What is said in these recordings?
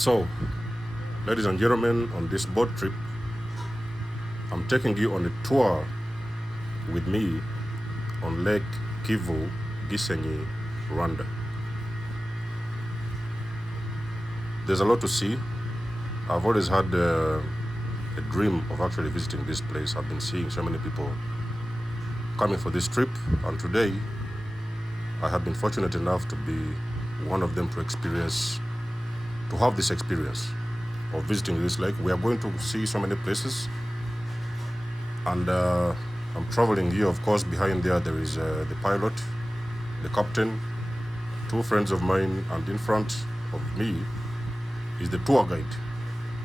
So, ladies and gentlemen, on this boat trip, I'm taking you on a tour with me on Lake Kivu, Rwanda. There's a lot to see. I've always had a dream of actually visiting this place. I've been seeing so many people coming for this trip, and today I have been fortunate enough to be one of them to have this experience of visiting this lake. We are going to see so many places, and I'm traveling here. Of course, behind there is the pilot, the captain, two friends of mine, and in front of me is the tour guide,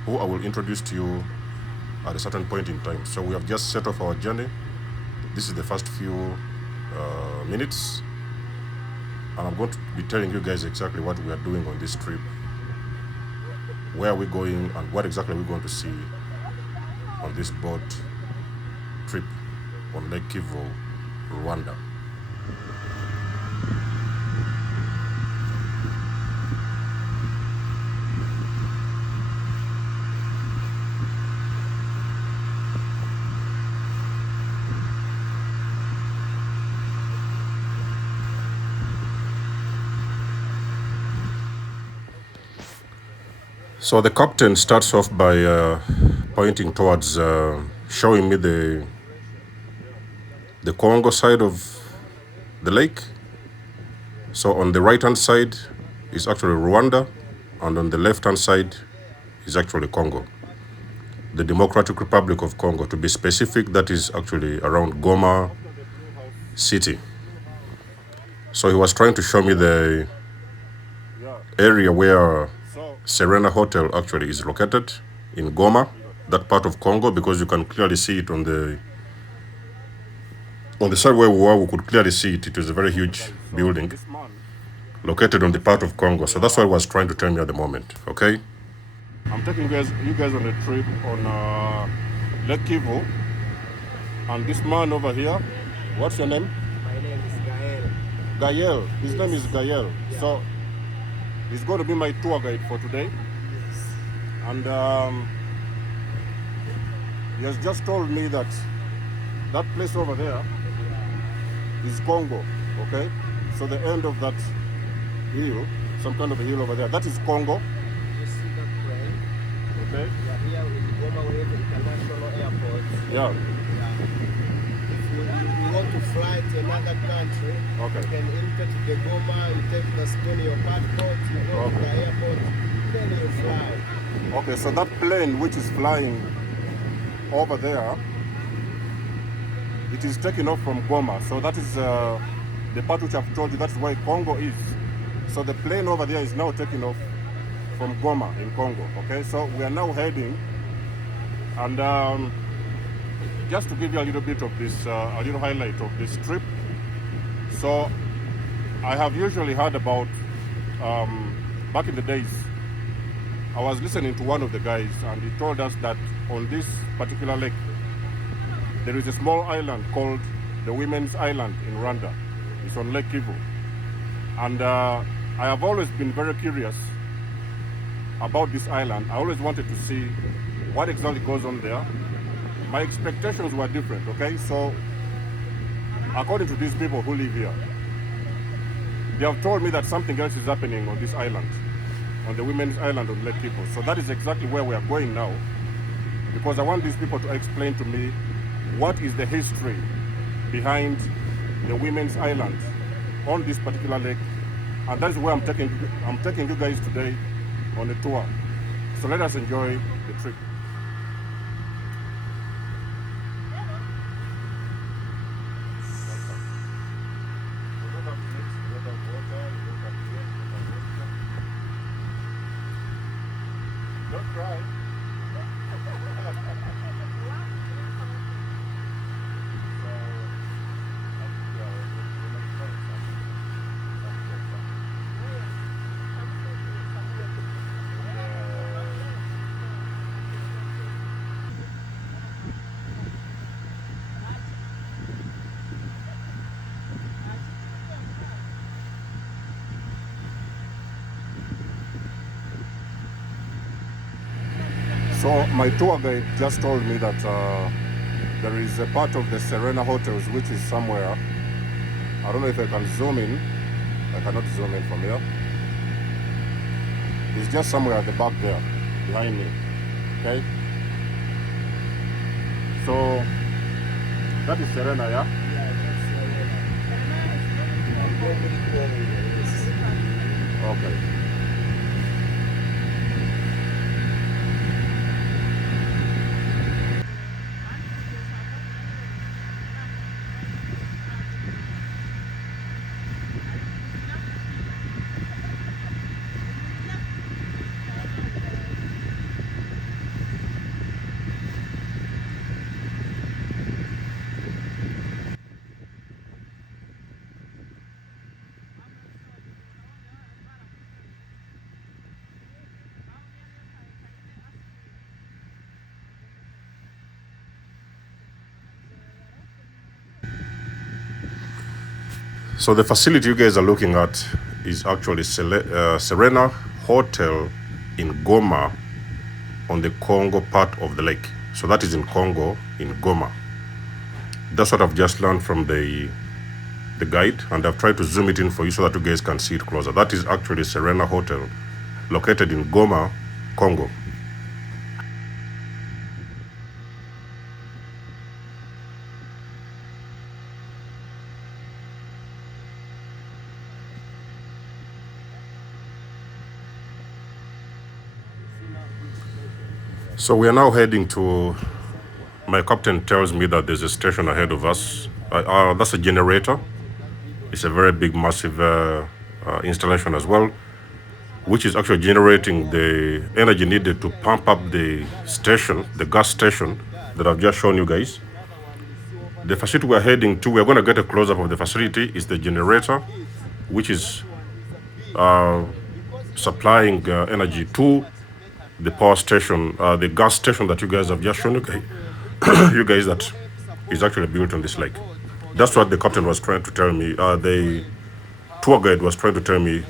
who I will introduce to you at a certain point in time. So we have just set off our journey. This is the first few minutes, and I'm going to be telling you guys exactly what we are doing on this trip, where are we going, and what exactly we're going to see on this boat trip on Lake Kivu, Rwanda. So the captain starts off by pointing towards, showing me the Congo side of the lake. So on the right hand side is actually Rwanda, and on the left hand side is actually Congo, the Democratic Republic of Congo. To be specific, that is actually around Goma city. So he was trying to show me the area where Serena Hotel actually is located in Goma, that part of Congo, because you can clearly see it on the side where we were. We could clearly see it. It was a very huge building located on the part of Congo. So that's what I was trying to tell me at the moment. Okay, I'm taking you guys on a trip on Lake Kivu, and this man over here, what's your name? My name is Gael. Gael. His name is Gael. Yeah. So he's going to be my tour guide for today. Yes. And he has just told me that that place over there is Congo, okay? So the end of that hill, some kind of a hill over there, that is Congo. You see that plane? Okay. We are here in Goma International Airport. Yeah. If you want to fly to another country, okay, you can enter to the Goma, you take the scan your passport, you go to the airport, then you fly. Okay, so that plane which is flying over there, it is taking off from Goma. So that is the part which I've told you, that's where Congo is. So the plane over there is now taking off from Goma in Congo. Okay, so we are now heading, and just to give you a little bit of this, a little highlight of this trip. So I have usually heard about, back in the days, I was listening to one of the guys, and he told us that on this particular lake, there is a small island called the Women's Island in Rwanda. It's on Lake Kivu. And I have always been very curious about this island. I always wanted to see what exactly goes on there. My expectations were different, okay? So, according to these people who live here, they have told me that something else is happening on this island, on the Women's Island on Lake Kivu. So that is exactly where we are going now, because I want these people to explain to me what is the history behind the Women's Island on this particular lake, and that is where I'm taking you guys today on a tour. So let us enjoy the trip. Don't cry. So my tour guide just told me that there is a part of the Serena hotels which is somewhere. I don't know if I can zoom in. I cannot zoom in from here. It's just somewhere at the back there, behind me. Okay? So that is Serena, yeah? Yeah, that's Serena. Okay. So the facility you guys are looking at is actually Serena Hotel in Goma on the Congo part of the lake. So that is in Congo, in Goma. That's what I've just learned from the guide, and I've tried to zoom it in for you so that you guys can see it closer. That is actually Serena Hotel, located in Goma, Congo. So we are now heading to, my captain tells me that there's a station ahead of us. That's a generator. It's a very big, massive installation as well, which is actually generating the energy needed to pump up the station, the gas station that I've just shown you guys. The facility we're heading to, we're going to get a close-up of the facility, is the generator, which is supplying energy to the power station, the gas station that you guys have just shown you guys that is actually built on this lake. That's what the captain was trying to tell me. The tour guide was trying to tell me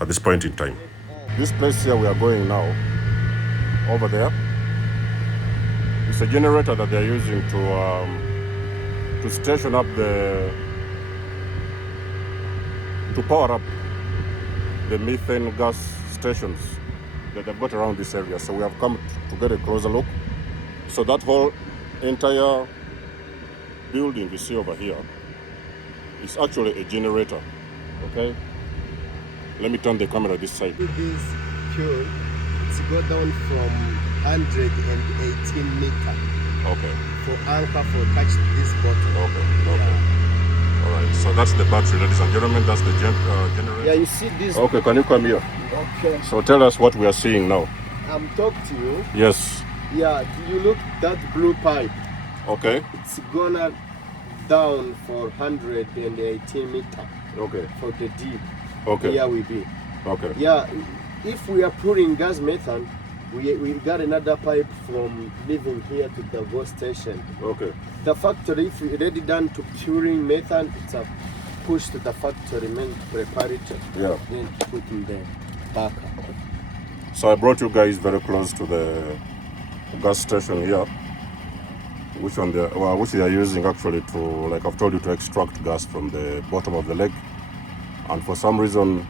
at this point in time. This place here we are going now, over there, it's a generator that they're using to station up to power up the methane gas stations that they've got around this area. So we have come to get a closer look. So that whole entire building you see over here is actually a generator. Okay, let me turn the camera this side. This fuel, it's go down from 118 meters. Okay. For anchor for touch this bottle. Okay. Yeah. All right. So that's the battery, ladies and gentlemen. That's the generator. Yeah, you see this. Okay. Can you come here? Okay. So tell us what we are seeing now. I'm talking to you. Yes. Yeah, you look that blue pipe. Okay. It's gonna down for 118 meters. Okay. For the deep. Okay. Here we be. Okay. Yeah, if we are pouring gas methane, we got another pipe from living here to the gas station. Okay. The factory, if we already done to pouring methane, it's a push to the factory, meant prepare it. Yeah. Then put in the back. So I brought you guys very close to the gas station here, which they are using actually to, like I've told you, to extract gas from the bottom of the lake. And for some reason,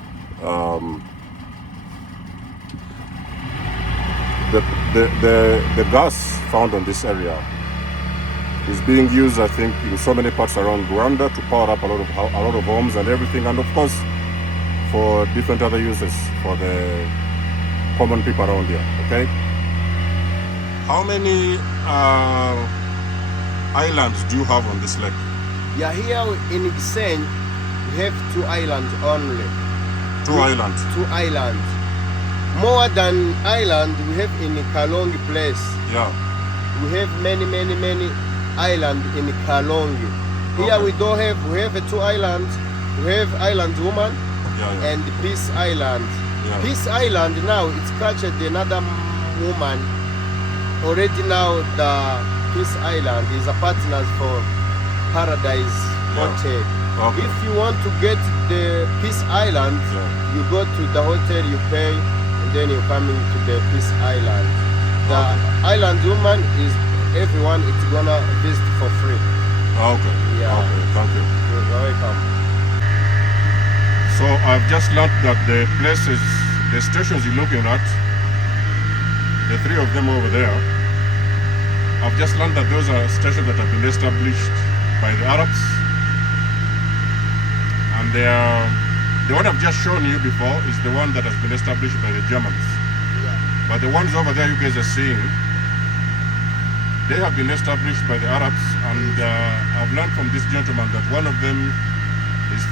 the gas found on this area is being used, I think, in so many parts around Rwanda to power up a lot of homes and everything, and of course for different other uses for the common people around here. Okay. How many islands do you have on this lake? Yeah, here in Gisenyi, we have 2 islands only. 2 islands? 2 islands. More than island we have in Kalongi place. Yeah. We have many islands in Kalongi. Here Okay. we don't have, we have 2 islands. We have Island Woman and Peace Island. Yeah. Peace Island now, it's captured another woman. Already now the Peace Island is a partner for Paradise Hotel. Okay. If you want to get the Peace Island, you go to the hotel, you pay, and then you come into the Peace Island. The island woman is everyone. It's gonna visit for free. Okay. Yeah. Okay. Thank you. You're welcome. So I've just learned that the places, the stations you're looking at, the three of them over there, I've just learned that those are stations that have been established by the Arabs, and they are, the one I've just shown you before is the one that has been established by the Germans. Yeah. But the ones over there you guys are seeing, they have been established by the Arabs, and I've learned from this gentleman that one of them is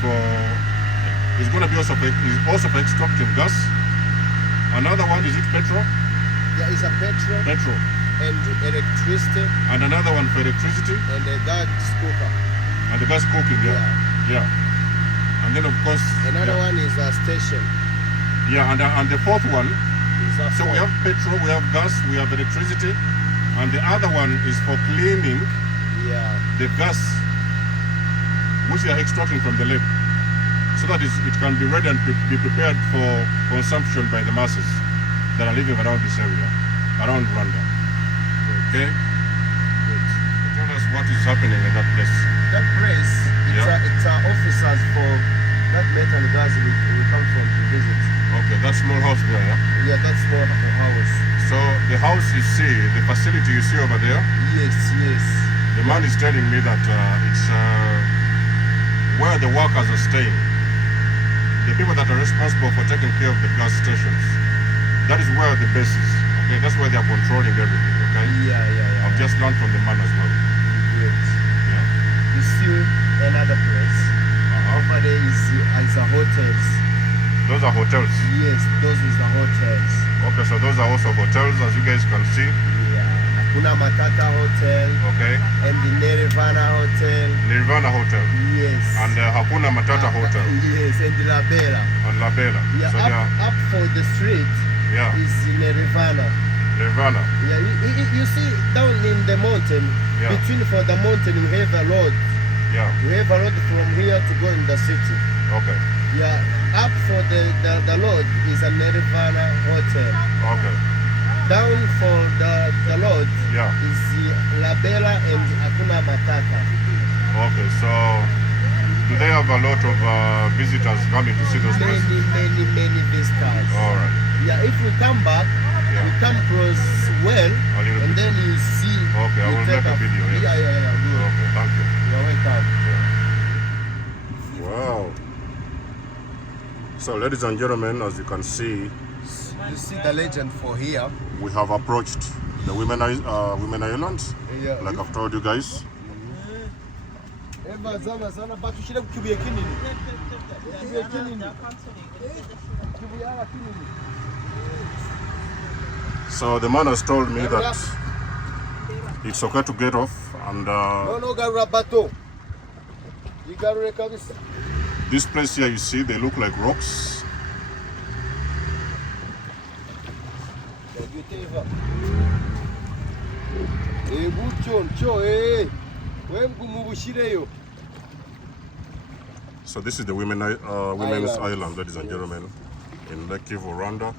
going to be also for extracting gas. Another one, is it petrol? Yeah, it's a petrol. Petrol. And electricity. And another one for electricity. And a gas cooker. And the gas cooking, yeah. And then of course another one is a station. Yeah, and the fourth one. So phone. we have petrol, we have gas, we have electricity, and the other one is for cleaning. Yeah. The gas which they are extracting from the lake, so that it can be ready and be prepared for consumption by the masses that are living around this area, around Rwanda. Okay? Good. Tell us what is happening in that place. That place, it's officers for that metal gas we come from to visit. Okay, that small house there, yeah? Yeah, that's small house. So the house you see, the facility you see over there, Yes. the man is telling me that it's where the workers are staying. The people that are responsible for taking care of the gas stations. That is where the base is. Okay, that's where they are controlling everything. Okay. Yeah. I've just learned from the man as well. Good. Yeah. You see another place. Over there is a hotels. Those are hotels. Yes, those is the hotels. Okay, so those are also hotels, as you guys can see. Yeah. Hakuna Matata Hotel. Okay. And the Nirvana Hotel. Nirvana Hotel. Yes. And Hakuna Matata Hotel. Yes, and La Bella. And La Bella. Yeah, So up for the street is Nirvana. Nirvana. Yeah, you see down in the mountain, between for the mountain you have a road. Yeah. You have a road from here to go in the city. Okay. Yeah, up for the road is a Nirvana Hotel. Okay. Down for the road is La Bella and Hakuna Matata. Okay, so do they have a lot of visitors coming to see those places? Many visitors. All right. Yeah, if we come back, we come close well, and then you see. Okay, I will make a video. Yes. Yeah. Good. Okay, thank you. You're welcome. Wow. So, ladies and gentlemen, as you can see, you see the legend for here. we have approached the women islands, Yeah. like I've told you guys. So the man has told me that it's okay to get off, and this place here, you see, they look like rocks. So this is the women's island, ladies and gentlemen, in Lake Kivu Rwanda.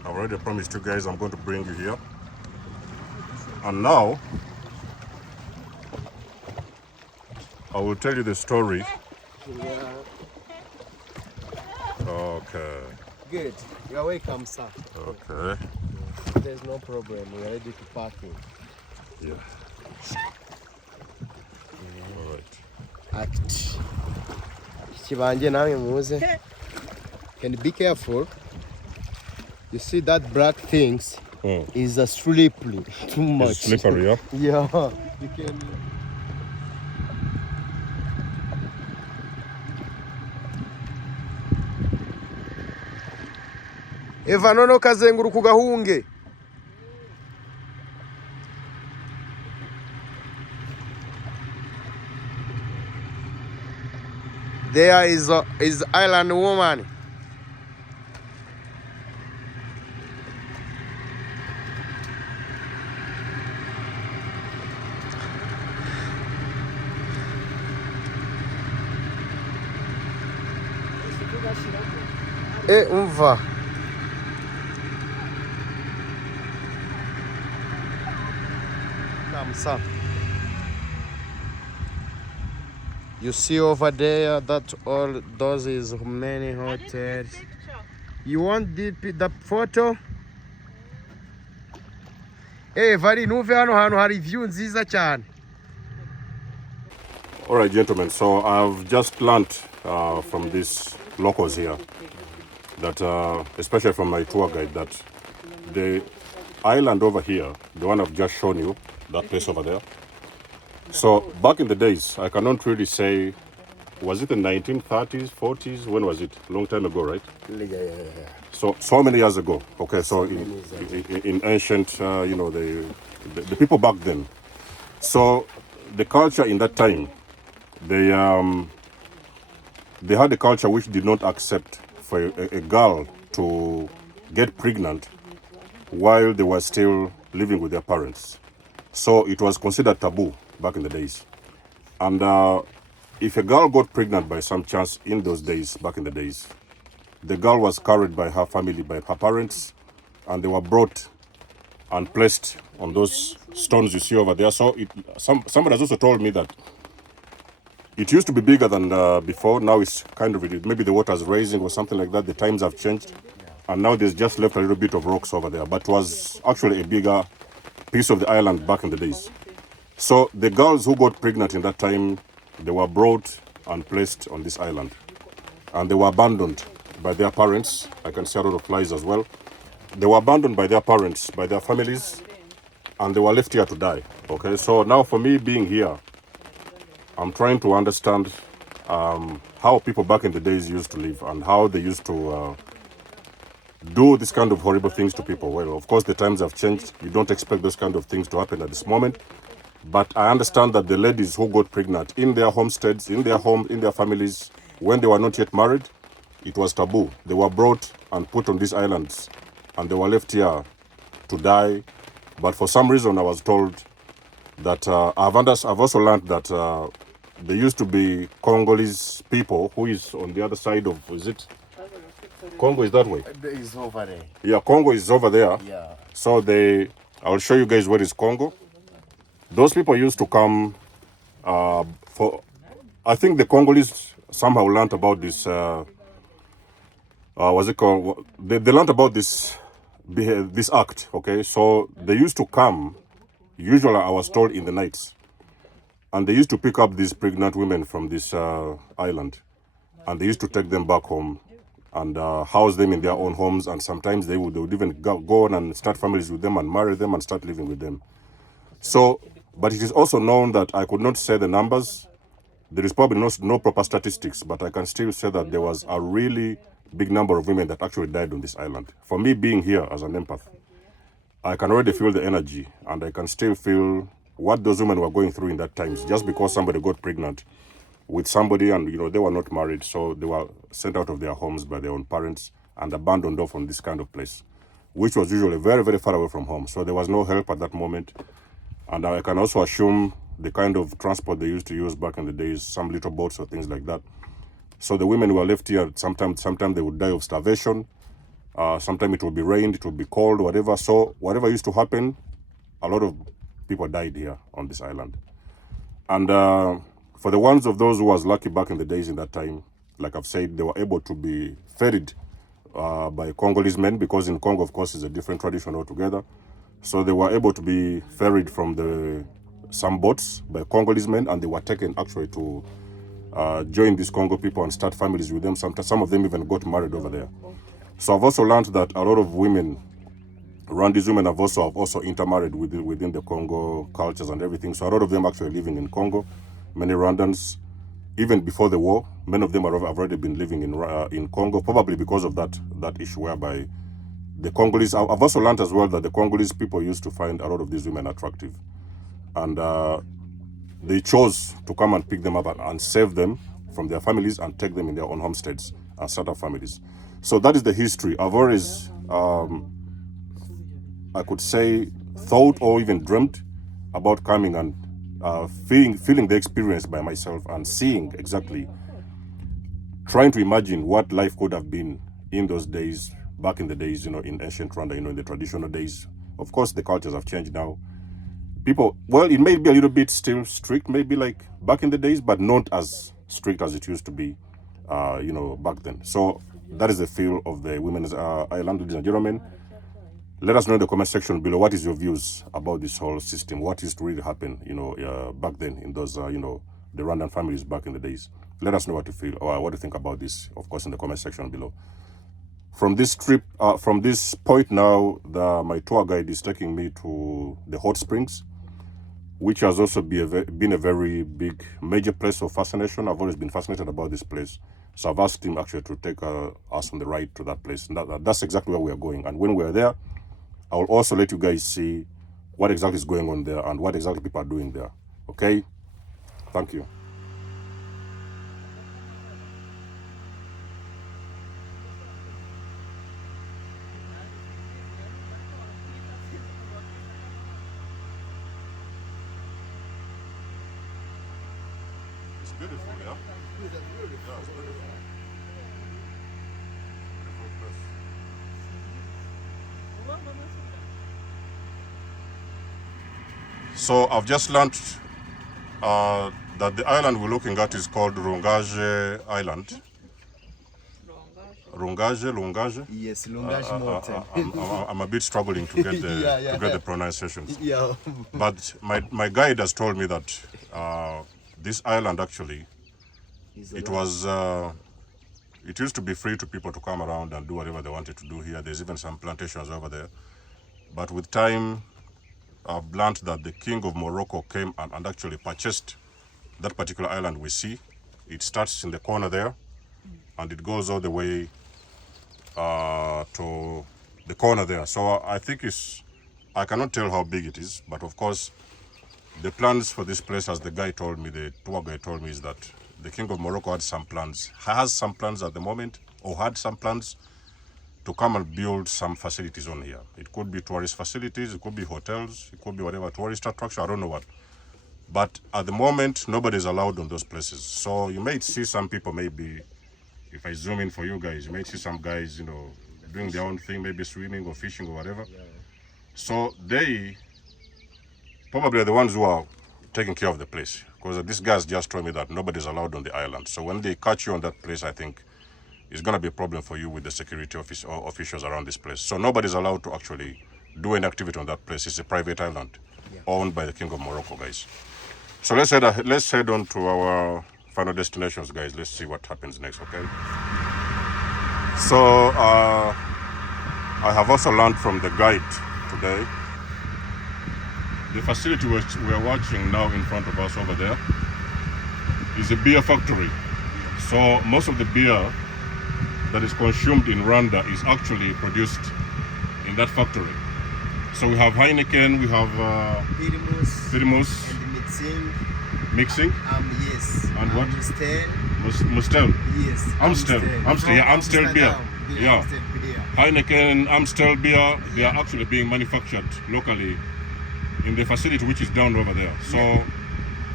I've already promised you guys I'm going to bring you here. And now, I will tell you the story. Yeah. Okay. Good. You're welcome, sir. Okay. There's no problem. We're ready to parking. Yeah. All right. Act. Can be careful. You see that black things is a slippery too much. It's slippery, yeah? Yeah. You can. Eva nono kazenguruka ugahunge. There is island woman. Umva. Kamsa. You see over there that all those is many hotels. You want the photo? Hey, vari nuve hano hano hari view nziza cyane. All right, gentlemen. So I've just learned from these locals here that, especially from my tour guide, that the island over here, the one I've just shown you, that place over there. So back in the days, I cannot really say, was it the 1930s, 40s? When was it? Long time ago, right? Yeah. So many years ago. Okay, so in ancient, the people back then. So the culture in that time, they had a culture which did not accept for a girl to get pregnant while they were still living with their parents. So it was considered taboo back in the days. And if a girl got pregnant by some chance in those days, back in the days, the girl was carried by her family, by her parents, and they were brought and placed on those stones you see over there. So somebody has also told me that it used to be bigger than before. Now it's kind of, maybe the water's rising or something like that. The times have changed. And now there's just left a little bit of rocks over there. But it was actually a bigger piece of the island back in the days. So the girls who got pregnant in that time, they were brought and placed on this island. And they were abandoned by their parents. I can see a lot of flies as well. They were abandoned by their parents, by their families, and they were left here to die. Okay, so now for me being here, I'm trying to understand how people back in the days used to live and how they used to do this kind of horrible things to people. Well, of course, the times have changed. You don't expect those kind of things to happen at this moment. But I understand that the ladies who got pregnant in their homesteads, in their home, in their families, when they were not yet married, it was taboo. They were brought and put on these islands, and they were left here to die. But for some reason, I was told that I've also learned that there used to be Congolese people who is on the other side of, is it? Congo is that way? It's over there. Yeah, Congo is over there. Yeah. So I'll show you guys where is Congo. Those people used to come I think the Congolese somehow learned about this, what's it called? They learned about this act, okay? So they used to come, usually I was told in the nights, and they used to pick up these pregnant women from this island, and they used to take them back home and house them in their own homes, and sometimes they would even go on and start families with them and marry them and start living with them. So, but it is also known that I could not say the numbers. There is probably no proper statistics, but I can still say that there was a really big number of women that actually died on this island. For me being here as an empath, I can already feel the energy, and I can still feel what those women were going through in that times, just because somebody got pregnant with somebody and they were not married, so they were sent out of their homes by their own parents and abandoned off on this kind of place, which was usually very, very far away from home. So there was no help at that moment. And I can also assume the kind of transport they used to use back in the days, some little boats or things like that. So the women were left here. Sometimes they would die of starvation. Sometimes it would be rained, it would be cold, whatever. So whatever used to happen, a lot of people died here on this island. And for the ones of those who was lucky back in the days in that time, like I've said, they were able to be ferried by Congolese men, because in Congo, of course, is a different tradition altogether. So they were able to be ferried from some boats by Congolese men, and they were taken actually to join these Congo people and start families with them. Some of them even got married over there. So I've also learned that a lot of women, Rwandese women, have also intermarried within the Congo cultures and everything. So a lot of them actually living in Congo. Many Rwandans, even before the war, many of them have already been living in Congo, probably because of that issue whereby the Congolese. I've also learned as well that the Congolese people used to find a lot of these women attractive, and they chose to come and pick them up and save them from their families and take them in their own homesteads and start up families. So that is the history. I've always, I could say, thought or even dreamt about coming and feeling the experience by myself and seeing exactly, trying to imagine what life could have been in those days, back in the days, in ancient Rwanda, in the traditional days. Of course, the cultures have changed now. people, well, it may be a little bit still strict, maybe like back in the days, but not as strict as it used to be, back then. So that is the feel of the women's island, ladies and gentlemen. Let us know in the comment section below what is your views about this whole system. What is to really happen, back then in those, the Rwandan families back in the days. Let us know what you feel or what you think about this, of course, in the comment section below. From this trip, from this point now, my tour guide is taking me to the hot springs, which has also been a very big, major place of fascination. I've always been fascinated about this place. So I've asked him actually to take us on the ride to that place. And that's exactly where we are going. And when we're there, I will also let you guys see what exactly is going on there and what exactly people are doing there. Okay? Thank you. It's beautiful, yeah? It's a beautiful. Yeah, it's beautiful. Beautiful place. So I've just learned that the island we're looking at is called Rungaje Island. Lungaje. Yes, Lungaje Mountain. I'm a bit struggling to get the Yeah. to get the pronunciations. Yeah. But my guide has told me that this island actually it used to be free to people to come around and do whatever they wanted to do here. There's even some plantations over there. But with time, I've learned that the King of Morocco came and actually purchased that particular island we see. It starts in the corner there, and it goes all the way to the corner there. So I think I cannot tell how big it is, but of course, the plans for this place, as the tour guide told me, is that the King of Morocco has some plans at the moment, or had some plans to come and build some facilities on here. It could be tourist facilities, it could be hotels, it could be whatever, tourist attraction, I don't know what. But at the moment, nobody is allowed on those places. So you may see some people, maybe, if I zoom in for you guys, you may see some guys, doing their own thing, maybe swimming or fishing or whatever. Yeah. So they probably are the ones who are taking care of the place. Because this guy's just told me that nobody's allowed on the island. So when they catch you on that place, I think it's going to be a problem for you with the security officials around this place. So nobody's allowed to actually do any activity on that place. It's a private island owned by the King of Morocco, guys. So let's head on to our final destinations, guys. Let's see what happens next, okay? So I have also learned from the guide today. The facility which we are watching now in front of us over there is a beer factory. So most of the beer that is consumed in Rwanda is actually produced in that factory. So we have Heineken, we have Primus, And mixing. Yes. And what? Mustel. Mustel. Yes. Amstel beer. Yeah. Amstel beer. Heineken and Amstel beer, they are actually being manufactured locally in the facility which is down over there. So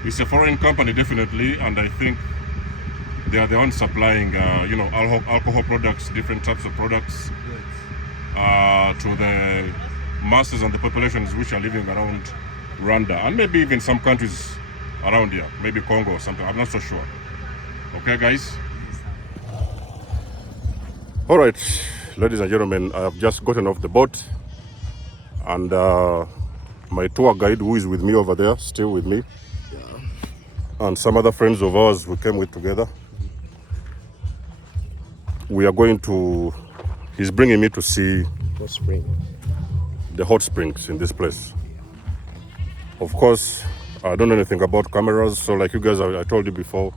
it's a foreign company, definitely, and I think they are the ones supplying, alcohol products, different types of products to the masses and the populations which are living around Rwanda, and maybe even some countries around here, maybe Congo or something. I'm not so sure. Okay, guys? All right, ladies and gentlemen, I have just gotten off the boat, and my tour guide, who is with me over there, still with me, and some other friends of ours we came with together. We are going to, he's bringing me to see the hot springs in this place. Of course, I don't know anything about cameras, so like you guys, I told you before,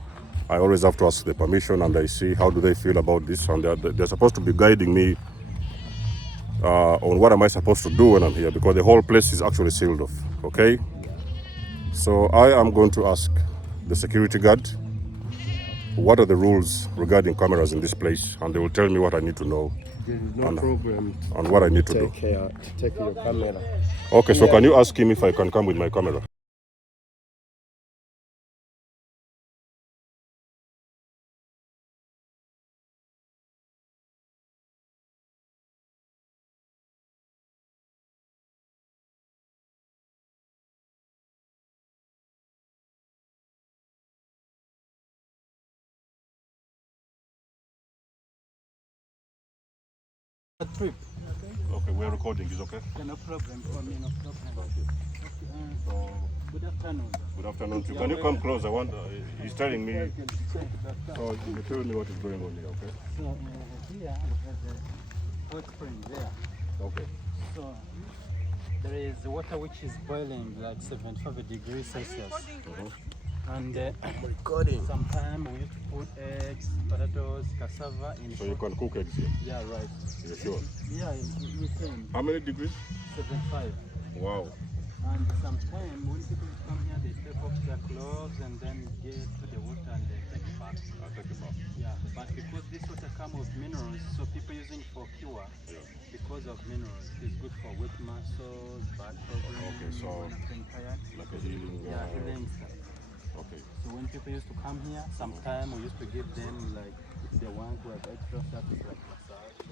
I always have to ask the permission, and I see how do they feel about this, and they're supposed to be guiding me on what am I supposed to do when I'm here, because the whole place is actually sealed off, okay? So I am going to ask the security guard what are the rules regarding cameras in this place, and they will tell me what I need to know. There is no problem. And what I need to do. Take your camera. Okay, so can you ask him if I can come with my camera? A trip. Okay, we're recording. Is okay? Yeah, no problem for me, no problem. Okay. So, Good afternoon. good afternoon to you. Can you come close? I want. He's telling me. So you tell me what is going on here, okay? So here we have a hot spring there. Okay. So there is water which is boiling like 75 degrees Celsius. And sometimes we used to put eggs, potatoes, cassava in. So you can cook eggs here? Yeah, right. You're sure? Yeah, we can. How many degrees? 75. Wow. And sometimes when people come here, they take off their clothes and then get to the water and they take it back. I'll take it back. Yeah, but because this water comes with minerals, so people using it for cure. Yeah. Because of minerals, it's good for weak muscles, back problems, Okay, so tired. like a healing. Yeah, healing stuff. Okay. So when people used to come here, sometimes we used to give them like if they want to have extra service like massage.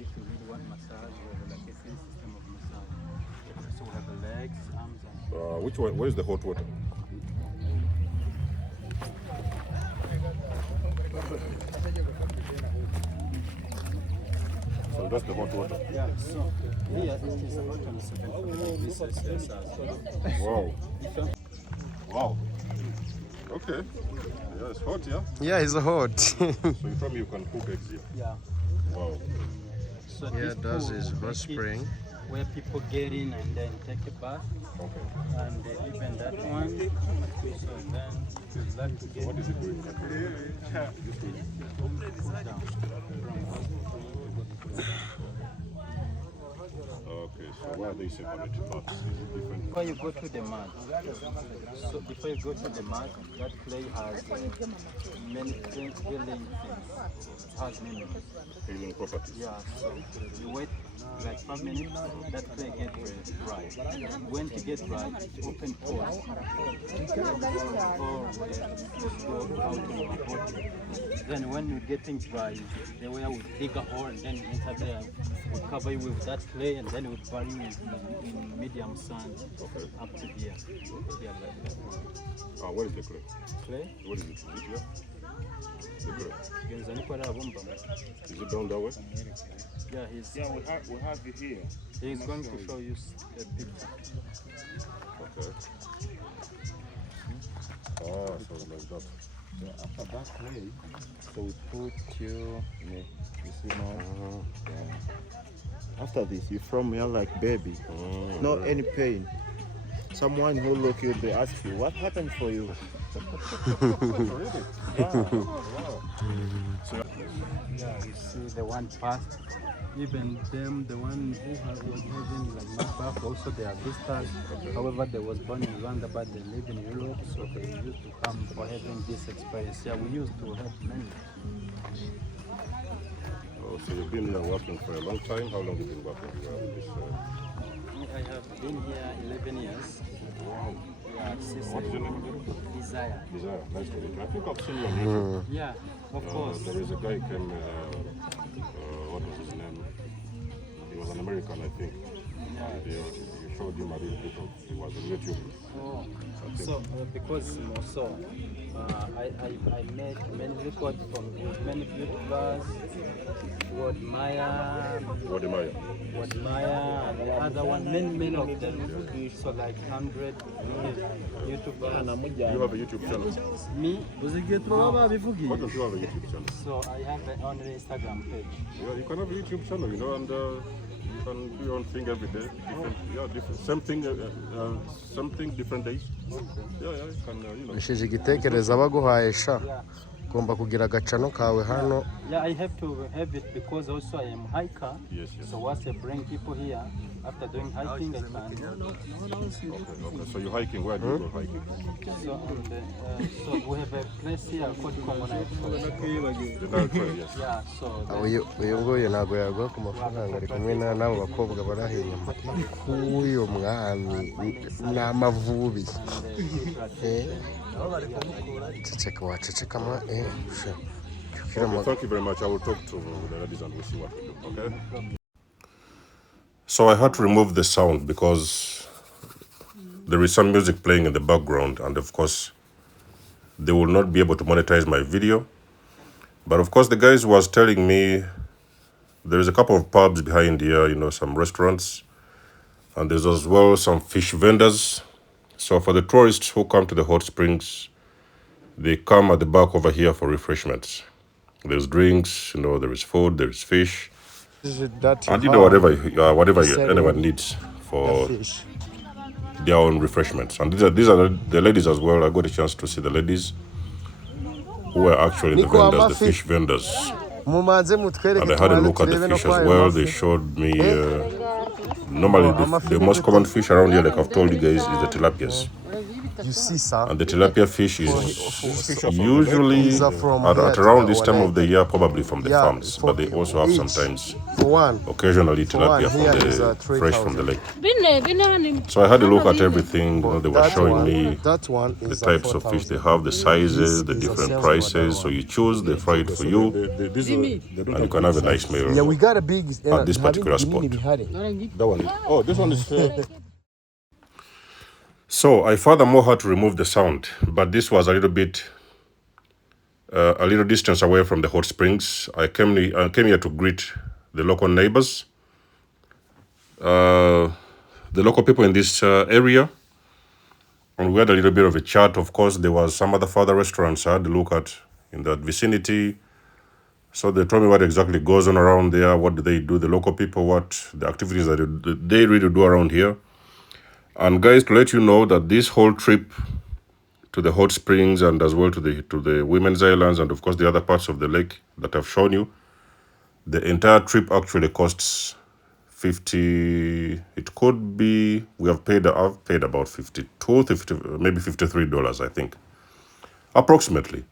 If you really want massage, we have like a full system of massage. So we have the legs, arms, and Which one? Where is the hot water? So that's the hot water. yeah. So here it is 107 degrees Celsius as well. Wow. Wow. Okay. Yeah, it's hot, yeah? Yeah, it's hot. So you told me you can cook eggs here. Yeah. Wow. So Yeah, this that pool, is hot make it spring. where people get in and then take a bath. Okay. And even that one, so then if you'd like to get What is it doing? down from Okay, so why are they separate parts? Is it different? before you go to the mud, so before you go to the mud, that clay has many things, healing things. It has minerals. Healing properties. Yeah, so you wait like 5 minutes, that clay gets dry. When it gets dry, it's open pores. Go out of your body. Then when you're getting dry, the way I would dig a hole and then enter there, we cover you with that clay and then we bury you in medium sand up to here. Yeah, like that. Where is the clay? Clay? What is it? Is it here? The clay. Is it down that way? Yeah, we have it here. He's going to show you a picture. Okay. So like that. So after that clay, so we put you see now. Yeah. After this, you from here like baby, no any pain. Someone who look you, they ask you, what happened for you? Really? Yeah. Yeah, you see the one past, even them, the one who was having like my bath, also they are visitors. However, they was born in Rwanda, but they live in Europe, so they used to come for having this experience. Yeah, we used to have many. Oh, so you've been here working for a long time. How long have you been working with this? I have been here 11 years. Wow. Yeah, since What is your name again? Desire. Desire. Nice to meet you. I think I've seen you on YouTube. Yeah, of course. There is a guy came, what was his name? He was an American, I think. Yeah. You showed him a real picture. He was on YouTube. Oh, so because also I made many records from many YouTubers, Word Maya, and the other one, many of them. So like 100 YouTubers. You have a YouTube channel? Me? Why don't you have a YouTube channel? So I have an on Instagram page. Yeah, you can have a YouTube channel, you know, and you can do your own thing every day. Different. Something different days. Yeah, you can, you know. Nishije igitekerezo abaguhaye sha. Ugomba kugira agacano kawe hano. Yeah, I have to have it because also I am hiker. Yes. So once I bring people here, after doing hiking, I can. Okay. So you're hiking. Where do you go hiking? So we have a place here called Goma. The Nile Trail, yes. Yeah, so Uyu nguyu ntabwo yaguha ku mafaranga ari kumwe n'abo bakobwa bari inyuma k'uyu mwami n'amavubi. Ceceka waceceka mwa Thank you very much. I will talk to the ladies and we'll see what we do. Okay. So I had to remove the sound because there is some music playing in the background, and of course they will not be able to monetize my video. But of course the guys was telling me There is a couple of pubs behind here, you know, some restaurants. And there's as well some fish vendors. So for the tourists who come to the hot springs, they come at the back over here for refreshments. There's drinks, you know, there is food, there is fish. And you know, whatever anyone needs for their own refreshments. And these are the ladies as well. I got a chance to see the ladies who were actually the vendors, the fish vendors. And I had a look at the fish as well. They showed me normally the most common fish around here, like I've told you guys, is the tilapias. You see, sir. And the tilapia fish is usually at around this time of the year, probably from the farms, but they also have sometimes occasionally tilapia fresh from the lake. So I had a look at everything. You know, they were showing me the types of fish they have, the sizes, the different prices. So you choose, they fry it for you, and you can have a nice meal. Yeah, we got a big at this particular spot. That one. Oh, this one is. So I furthermore had to remove the sound, but this was a little distance away from the hot springs. I came here to greet the local neighbors, the local people in this area, and we had a little bit of a chat. Of course, there was some other further restaurants I had to look at in that vicinity. So they told me what exactly goes on around there, what do they do, the local people, what the activities that they really do around here. And guys, to let you know that this whole trip to the hot springs and as well to the women's islands and of course the other parts of the lake that I've shown you, the entire trip actually costs 50. It could be I've paid about 52, 50, maybe $53, I think, approximately.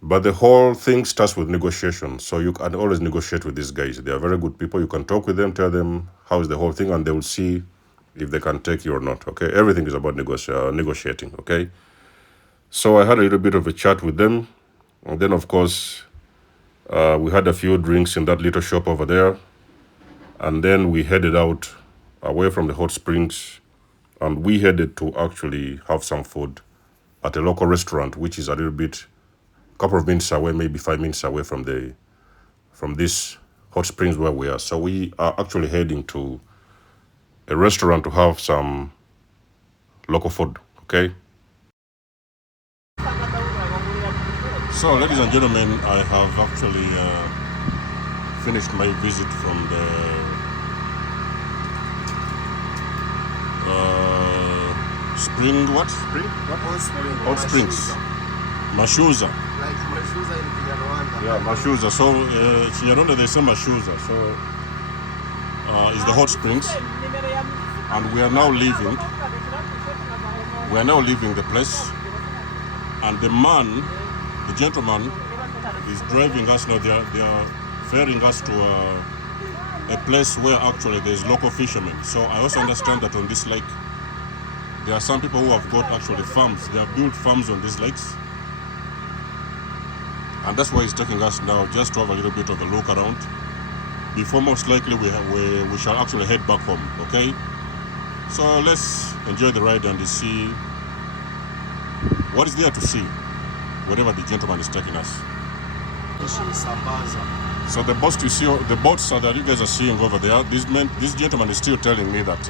But the whole thing starts with negotiation. So you can always negotiate with these guys. They are very good people. You can talk with them, tell them how is the whole thing, and they will see if they can take you or not, okay? Everything is about negotiating, okay? So I had a little bit of a chat with them. And then, of course, we had a few drinks in that little shop over there. And then we headed out away from the hot springs. And we headed to actually have some food at a local restaurant, which is a couple of minutes away, maybe 5 minutes away from this hot springs where we are. So we are actually heading to a restaurant to have some local food, okay? So, ladies and gentlemen, I have actually finished my visit from the spring, what? Spring? What? Hot springs. Mashuza. Like Mashuza in Kivu Rwanda. Yeah, Mashuza. So, Kinyarwanda they say Mashuza. So, it's the hot springs. And we are now leaving. We are now leaving the place. And the gentleman, is driving us now. They are ferrying us to a place where actually there's local fishermen. So I also understand that on this lake, there are some people who have got actually farms. They have built farms on these lakes. And that's why he's taking us now, just to have a little bit of a look around. Before most likely we shall actually head back home, okay? So let's enjoy the ride and see what is there to see, wherever the gentleman is taking us. So the boats that you guys are seeing over there, this gentleman is still telling me that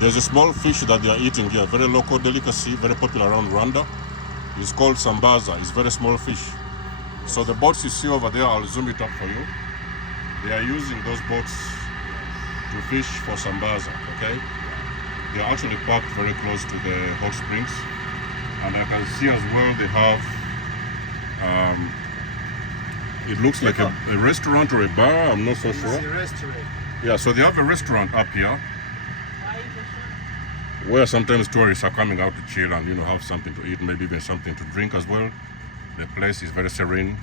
there's a small fish that they are eating here, very local delicacy, very popular around Rwanda. It's called sambaza. It's very small fish. So the boats you see over there, I'll zoom it up for you. They are using those boats to fish for sambaza, okay? They are actually parked very close to the hot springs. And I can see as well they have, it looks like a restaurant or a bar, I'm not so sure. It's a restaurant. Yeah, so they have a restaurant up here where sometimes tourists are coming out to chill and have something to eat, maybe even something to drink as well. The place is very serene,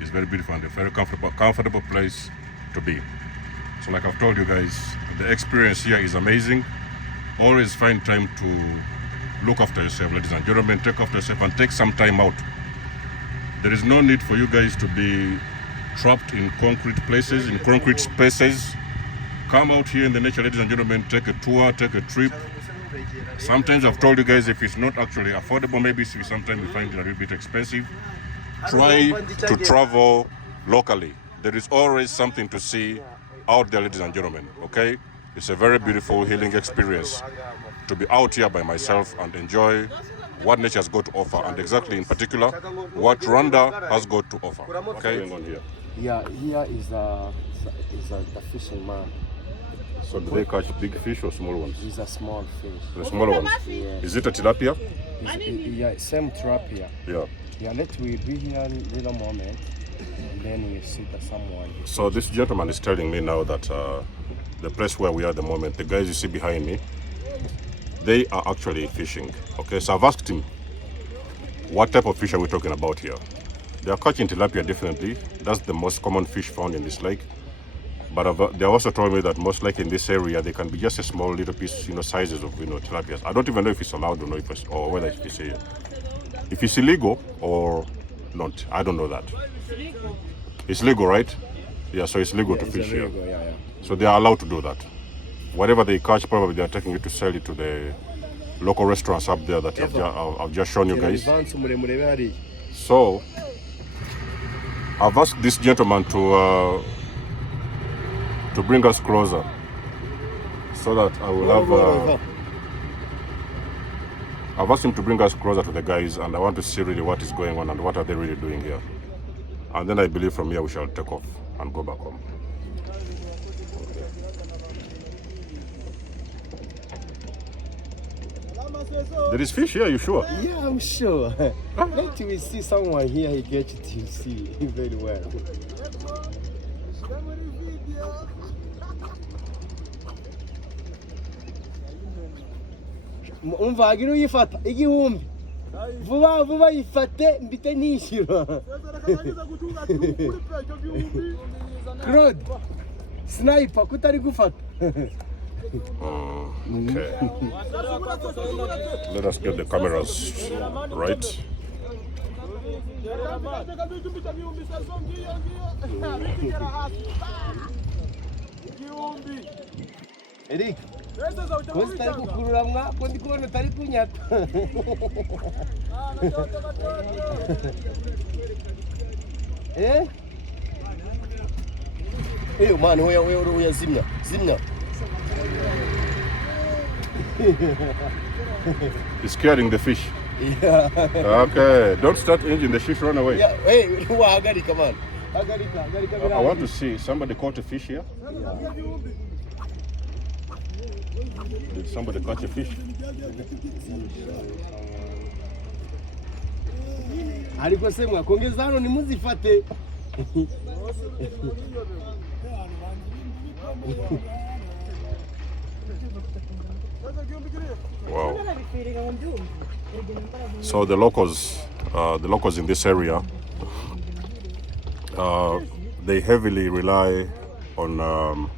it's very beautiful, and a very comfortable place to be. So like I've told you guys, the experience here is amazing. Always find time to look after yourself, ladies and gentlemen. Take after yourself and take some time out. There is no need for you guys to be trapped in concrete places, in concrete spaces. Come out here in the nature, ladies and gentlemen. Take a tour, take a trip. Sometimes I've told you guys, if it's not actually affordable, maybe sometimes we find it a little bit expensive, try to travel locally. there is always something to see out there, ladies and gentlemen, okay? It's a very beautiful healing experience to be out here by myself and enjoy what nature has got to offer, and exactly in particular what Rwanda has got to offer. Okay, going on here. Yeah, here is the fishing man. So do they catch big fish or small ones? It's a small fish. The smaller ones. Yeah. Is it a tilapia? Yeah, same tilapia. Yeah. Yeah, let we be here in a little moment, and then we see that someone. So this gentleman is telling me now that the place where we are at the moment, the guys you see behind me, they are actually fishing. Okay, so I've asked him, what type of fish are we talking about here? They are catching tilapia, definitely. That's the most common fish found in this lake. But they also told me that most likely in this area, they can be just a small little piece, sizes of, tilapias. I don't even know if it's allowed or not, or whether if it's illegal or not. I don't know that. It's legal, right? Yeah, so it's legal to fish here. Yeah. So they are allowed to do that. Whatever they catch, probably they are taking it to sell it to the local restaurants up there that I've just shown you guys. So I've asked this gentleman to bring us closer, so that I will have. I've asked him to bring us closer to the guys, and I want to see really what is going on and what are they really doing here. And then I believe from here we shall take off and go back home. There is fish here, you sure? Yeah, I'm sure. Let me see someone here, he gets to see very well. Umva agira uyifata igihumbi vuba yifate mbite nishyura. Claude sniper kutari gufata. Okay. Let us get the cameras right. Eric, kozi tari kukurura mwako ndi kubona tari kunyata. Eh? Man, we zimna. He's scaring the fish. Yeah. Okay, don't start engine, the fish run away. Yeah, hey, come on. I want to see, somebody caught a fish here? Yeah. Did somebody catch a fish? Aliko semwa kongeza hano nimuzifate. Wow. So the locals in this area, they heavily rely on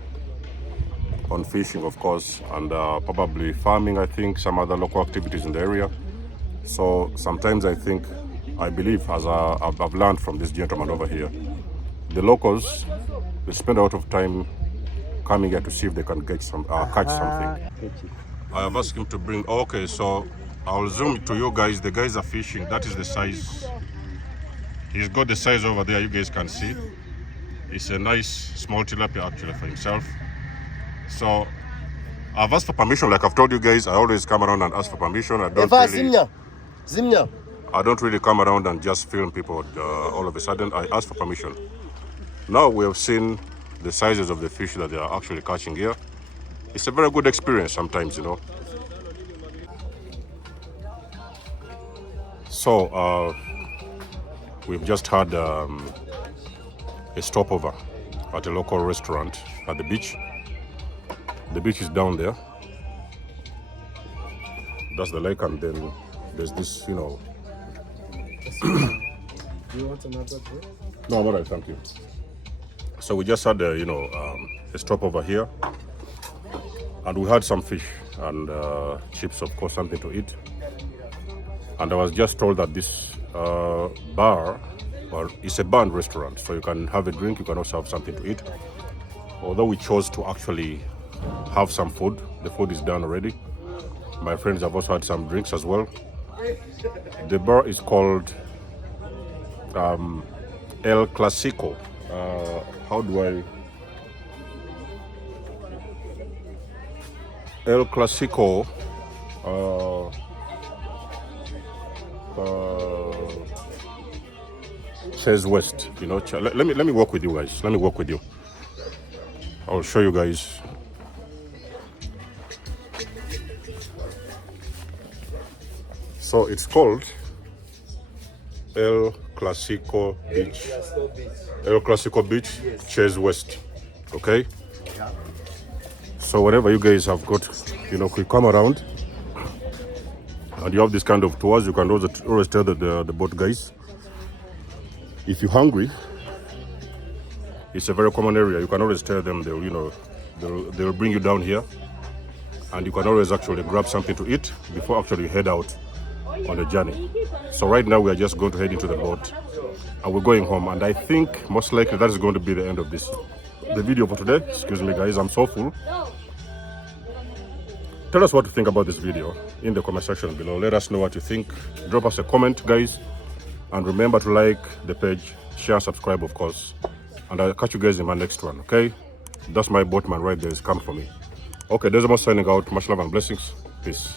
fishing, of course, and probably farming, I think, some other local activities in the area. So sometimes I believe, as I've learned from this gentleman over here, the locals, they spend a lot of time coming here to see if they can catch something. I have asked him to bring, okay, so I'll zoom to you guys. The guys are fishing. That is the size. He's got the size over there, you guys can see. It's a nice small tilapia actually for himself. So I've asked for permission, like I've told you guys. I always come around and ask for permission. I don't really come around and just film people all of a sudden. I ask for permission. Now we have seen the sizes of the fish that they are actually catching here. It's a very good experience sometimes, So we've just had a stopover at a local restaurant at the beach. The beach is down there. That's the lake, and then there's this, Do you want another drink? No, I'm all right, thank you. So we just had a stopover here, and we had some fish and chips, of course, something to eat. And I was just told that this bar, well, it's a bar and restaurant, so you can have a drink, you can also have something to eat. Although we chose to actually have some food, the food is done already. My friends have also had some drinks as well. The bar is called El Clasico. how do I? El Clasico. Says West. You know, let me walk with you guys. Let me walk with you. I'll show you guys. So it's called El Clasico Beach. El Clasico Beach, Chase West. Okay? So whenever you guys have got, you know, could come around and you have this kind of tours, you can always tell the boat guys. If you're hungry, it's a very common area. You can always tell them they'll bring you down here, and you can always actually grab something to eat before actually you head out on the journey. So right now we are just going to head into the boat and we're going home, and I think most likely that is going to be the end of the video for today. Excuse me guys, I'm so full. Tell us what you think about this video in the comment section below. Let us know what you think. Drop us a comment guys, and remember to like the page, share, subscribe of course, and I'll catch you guys in my next one. Okay, that's my boatman right there is come for me. Okay, there's more signing out. Much love and blessings. Peace.